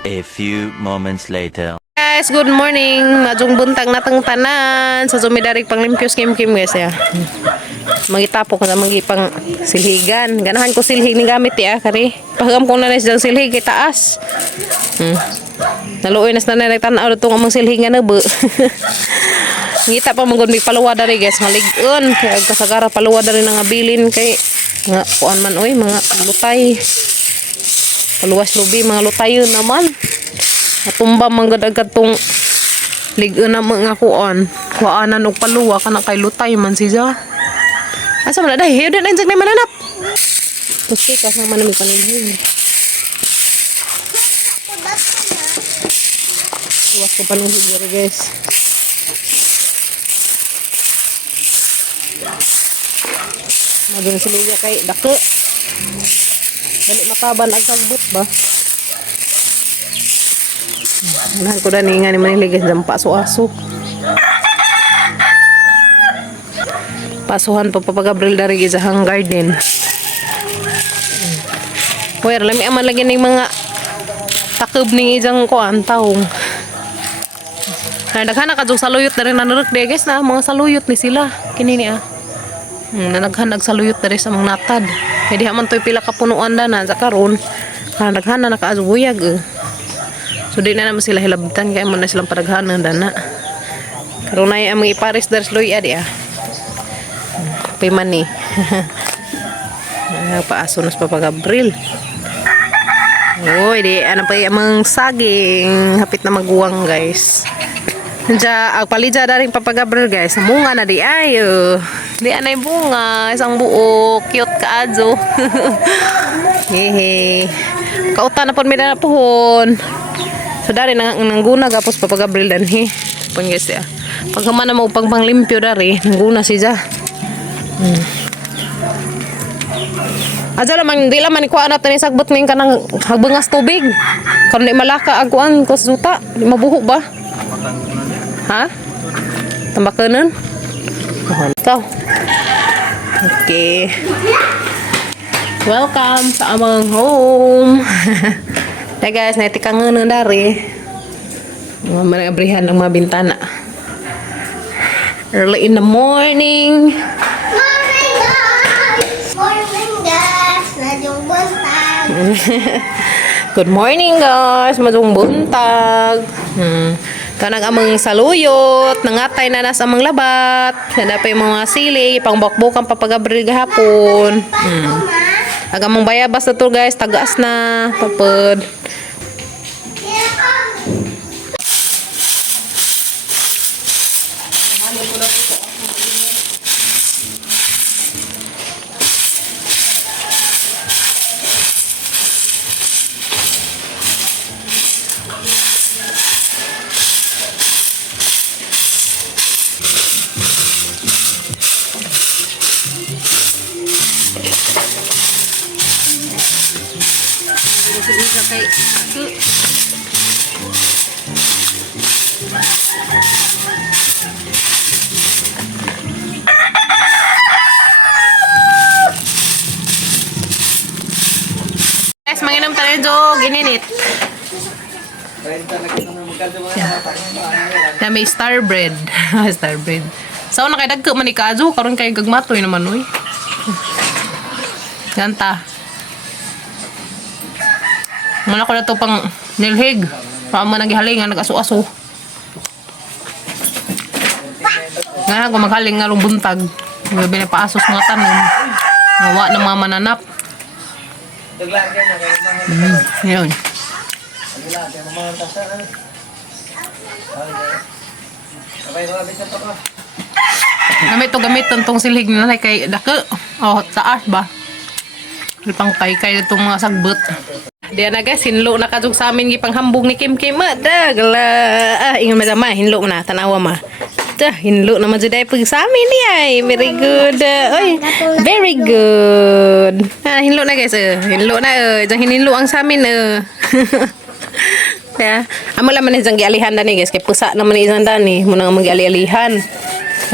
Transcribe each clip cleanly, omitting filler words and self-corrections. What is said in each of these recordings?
A few moments later. Guys, good morning. Majung buntag natang tanan sa sumidarig panglimpyos kim guys ya. Magitapo ko na magipang silhigan. Ganahan ko silhig ni gamit ya kari. Pahagam ko na rin siyang silhig kay taas. Naluoy nas na nagtanaw dito among silhig nga nabe. Ngita pa manggon mig paluwa dari guys ngaligon kay kasagara paluwa dari nga bilin kay nga kuan man oy mga lutay. Paluwas lubi mga lutayon naman. Natumba manggad-agad tong ligon na mga kuan. Kuanan og paluwa kana kay lutay man siya. Asa man dahi yun na injak na mananap. Pusti ka sa man mi panilhin. Tuwas ko panilhin diri guys. Madun siliga kay dako. Dali mataban ang sagbot ba? Unahan ko na nga ni maniligas ng paso-aso. Pasuhan pa papagabril dari sa hang garden. Wala lami aman lagi ng mga takob ning isang kuan taong. Naghanak ka saluyot na rin nanurok de guys na mga saluyot ni sila. Kini niya. Naghanag saluyot na rin sa mga natad. Hindi haman to'y pila kapunuan na sa karon. Naghan na nakaazubuyag So di na naman sila hilabtan kaya mo na silang padaghan ng dana. Karon ay among iparis dars loy adi Payman ni. Paaso nas papagabril. Oy di ano pa among saging hapit na maguwang guys. Diya ang palija daring papagabril guys. Munga na di ayo. Di anay bunga isang buok cute kaadso. Hehe. Kautan na pon mi na pohon. So dari nangguna gapos papagabril danhi. Pon guys ya. Pagkamana mo panglimpyo dari nangguna siya. Aja lamang di laman ko ana tani sagbot ning kanang hagbengas tubig. Karon di malaka aguan ko suta, di mabuho ba? Ha? Tambakanan? Ikaw. Okay. Welcome sa among home. Hey guys, naitikang nga dari. Mga abrihan ng mga bintana. Early in the morning. Morning guys! Morning guys! Najong buntag! Good morning guys! Madung buntag! Kanang among saluyot, nangatay na nas among labat. Hanapay mga sili, pangbakbukang papagabril gahapon. Agamong bayabas na to guys, tagas na, papad. Kay aku guys, manginom tayo jog ininit. Na may star bread. Star bread. So na kay dagko man ni kaadso karon kay gagmatoy naman oy. Ganta. Muna ko na ito pang nilhig. Paama nang gihalingan, nag-aso-aso. Nga, kung maghaling nga rong buntag. May binipaasos mga tanim. Nawa ng mga mananap. Yun. Gamit to gamit itong silhig na kay dako. Oh, taas ba? Pang kay itong mga sagbot. Diyan na guys, hinlo na kadug sa amin gipanghambog ni Kim Kim. Dagla. Ingon madama, hinlo na tanawa ma. Hinlo na man jud ay pag sa amin ni ay. Very good. Oy, very good. Hinlo na guys. Hinlo na. Jang hinlo ang sa amin. Ya, amo lang man jang gialihan dani guys kay pusa naman ni isang dani. Mo nang magiali-alihan.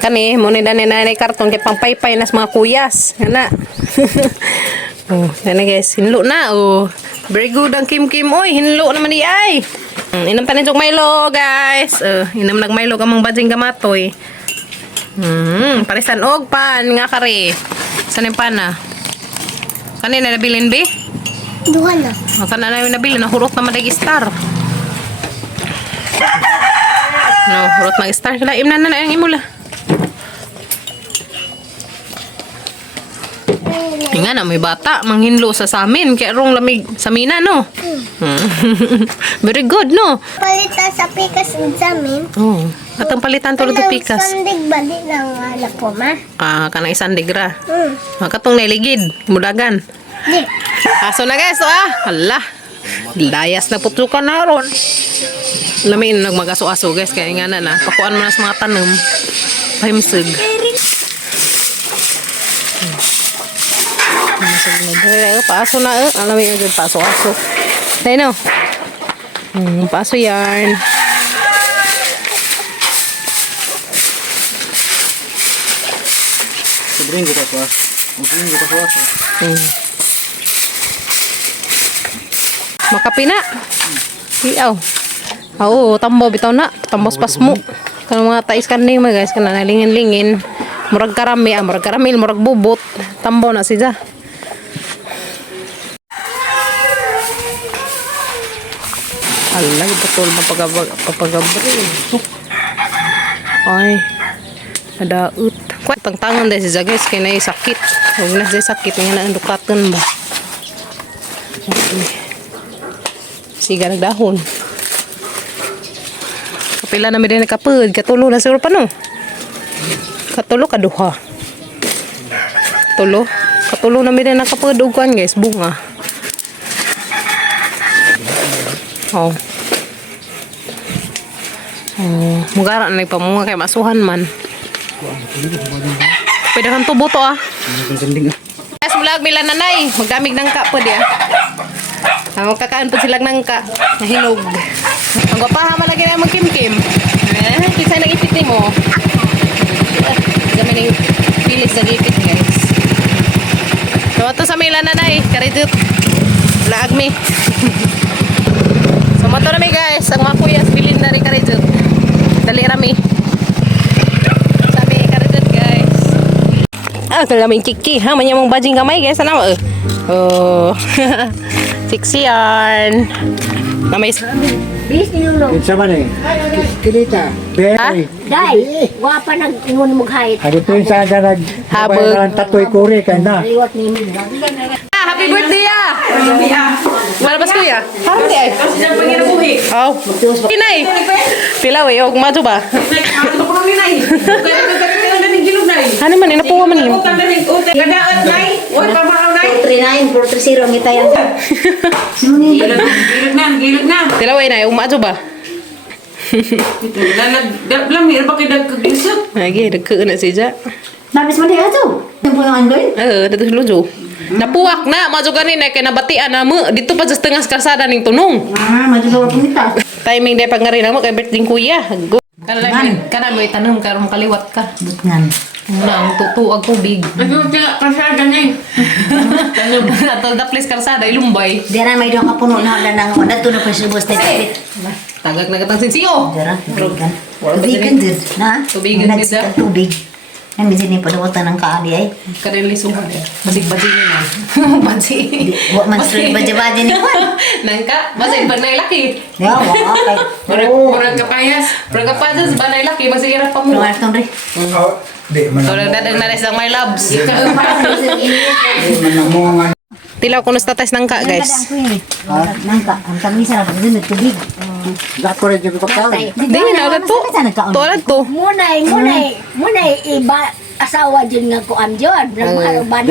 Kani mo ni dani na karton kay pangpaypay nas mga kuyas. Ana. Oh, dani guys, hinlo na oh. Very good ang Kim Kim. Oy, hinlo naman ni ay. Inom tanin jog Milo, guys. Inom nag Milo kamang bajing gamatoy. Parisan og pan nga kare. Saan yung pan na? Kanina nabilin bi? Duha na. Kanina namin nabilin. Nahurot na madag star. No, hurot mag star. Kala imnan na yung imula. Nga na, may bata, manghinlo sa samin. Kaya rong lamig sa mina, no? Very good, no? Palitan sa pikas examin. Oh, atang palitan tulad ng pikas. Sandig bali ng anak ko, ma. Kanang isang digra. Hmm. Katong nailigid, mudagan. Di. Aso na guys, hala. Layas na putlukan na ron. Lamin nagmagaso-aso guys, kaya nga na pakuan mo na sa mga tanong. Pahimsig. Paso na alam mo yung paso-aso. Tayo no. Paso yarn. Sobring ko paso. Sobring ko paso. Makapina. Iyaw. Oo, tambo bitaw na. Tambos pasmo. Kanang mga tais kaning mga guys, kana nalingin-lingin. Murag karami, murag bubot. Tambo na siya. Ala, betul papagabri. Ay. Adaut. Kuat tangan deh siya guys, kaya na sakit. Huwag na siya sakit, nga na andukatan ba. Siga nagdahon. Kapila namin din nakapud. Katulo na siguro pa no? Katulo kaduha. Katulo namin din nakapud. Uguan guys, bunga. Oh. Mugara na ipamunga kay masuhan man. Pwede kang tubo to Guys, vlog mila nanay. Magdamig ng ka po diya. Magkakaan po silang ng ka. Nahinog. Ang gwapaha man lagi na yung magkim-kim. Kisay nang ipit ni mo. Kami nang pilis ng ipit guys. So ito sa mila nanay. Karidut. Vlog me. So mato na mi guys. Ang mga kuyas bilin na rin karidut. Dali rami. Sabi karidut guys. Kalaming kiki ha. Manya mong bajing gamay guys. Ano mo? Oh. 6 yarn. Na may Bis nilulo. Kinsa man eh. Kilita. Berry. Dai, wapa nag-ingon mo kahit. Adi to yung saan na Habol. tatoy kuri ka na. Liwat ni mo. Happy birthday Malabas ko ya. Harap di ay. Oh. Kinay. Pila we og maju ba? Ano man inapuwa man niyo. 439, 430 ang itayan. Gilid na. Pila we na og maju ba? Lamir ba kayo nagkaglisot? Lagi dagko na siya. Nabis mo niya ito. Yung po yung andoy. Dito lujo. Napuwak na maju kanina kay nabatian na mo dito pa sa tengah kalsada ning tunong. Maju sa kita. Timing day pangari na mo kay birthday kuya. Kana mo itanong karon kaliwat ka. Butngan. Una ang tutuag tubig. Ano siya kasada na eh. Atol da place kalsada ilumbay. Dira may doon kapuno na nang dato na pa siya basta dito. Tagak na katang sinsiyo. Dira, tubigan. Tubigan din. Na? Tubigan din Nagsikan tubig. Ang minsan ni padawatan ng kaali ay. Kadang lisuhan. Basig-basig na. Basig. Wa man sila baja-baja ni Juan. Nangka, basig ba na laki? Ya, wa kay. Murag kapayas. Praga pa dyan, ba na laki? Basig irap pa mo. Luar ton re. Di man So, dadang nares ng my loves. namungan. Tilaw ko nastatas ng ka, guys. Nangka, ang kamisa na pagdun tubig. Dako rin yung pagkain. Hindi, nagad to. Tuwalan to. Munay iba asawa din nga ko amjon. Di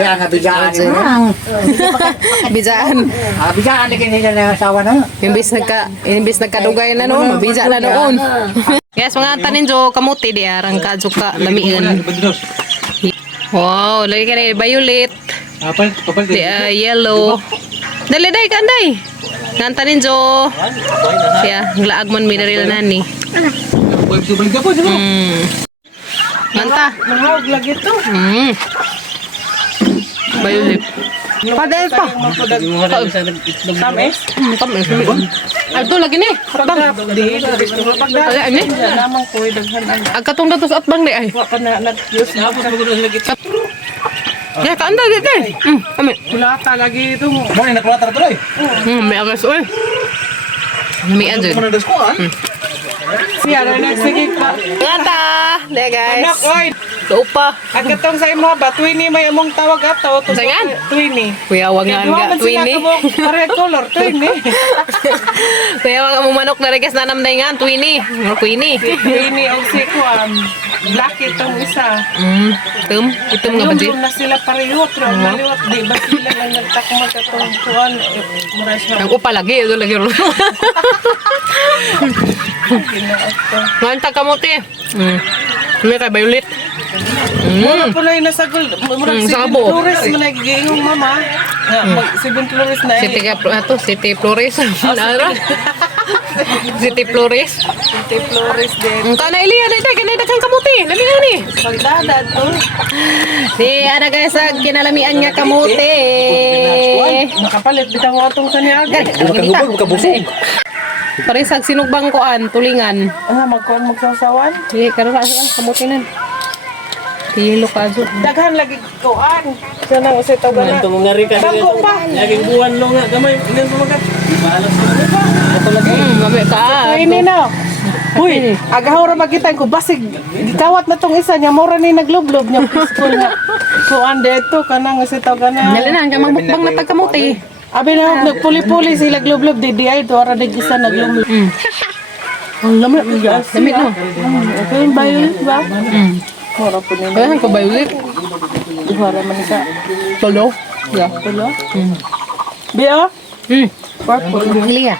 nga bijaan yun. Bijaan. Bijaan na kinila na asawa na. Imbis nagkadugay na noon, mabija na noon. Guys, mga tanin jo kamuti di arang ka jo ka lamiin. Wow, lagi ka na violet. Papal Di yellow. Dali day ka day. Ngantanin jo. Siya, nglaag man mineral na ni. Nganta. Mahawag lagi to. Violet. Padel pa. Tamis? Tamis. Ito lagi ni. Bang. Di, pagda. Ala ni. Naman ko, daghan ang Agkatong datos at bang ni ay. wa pa na nag-use na ako. Ya kaanda dito eh. Kami. Kulata lagi ito mo. Mo ni nakulata na tuloy. May agas oy. May adyo. Mo na daskuan. Siya na nagsigig pa. Ngata. There Anak, guys. oy. Lupa. At katong sa imo ba, Twinnie may among tawag ato. Sayan? Twinnie. Kuya wag nga nga Twinnie. Pare color, Twinnie. Kuya wag mo manok na regas na namday nga Twinnie. Or Queenie. Twinnie og si Kuan. Black itong isa. Itum nga ba di? Yung na sila pareho, pero ang maliwat, di ba sila lang nagtakmag atong Kuan. Mura siya. Ang upa lagi, ito lagi ro. Nganta kamote. May kay violet. Mura po lang yung nasagol. Mura Sa si kabo. Flores, managigingong mama. Si Flores na City City Flores. Ano? City Flores. Si Flores din. Ang kana iliya dito, kanay daghang kamote. Lami nga ni. Pagdadad to. Di ana guys, kinalamian nga kamote. Nakapalit, bitaw mo atong kaniaga. Makabusog. Parisag sinugbang koan, tulingan. Magkuhan magsasawan. Di karon sa kamote nan. Pilo ka zo. Daghan lagi kuan. Siya nang usay taw gana. Bangko pa. Laging buwan lo nga gamay ilan pa magat. Mami ka. Ini na. Uy, agaw ra magitan ko basig gikawat na tong isa nya mura ni naglublob nya school nga. Kuan deto kanang usay taw gana. Dali na hanggang magbukbang na tagkamote. Abi na nagpuli-puli sila glublob di ay to ara dig isa naglublob. Ang lamig gas. Lamig no. Okay, violet ba? Mura po ni. Kaya ko violet. Ihara man sa Tolo. tulo. Biya? Purple. Iliya.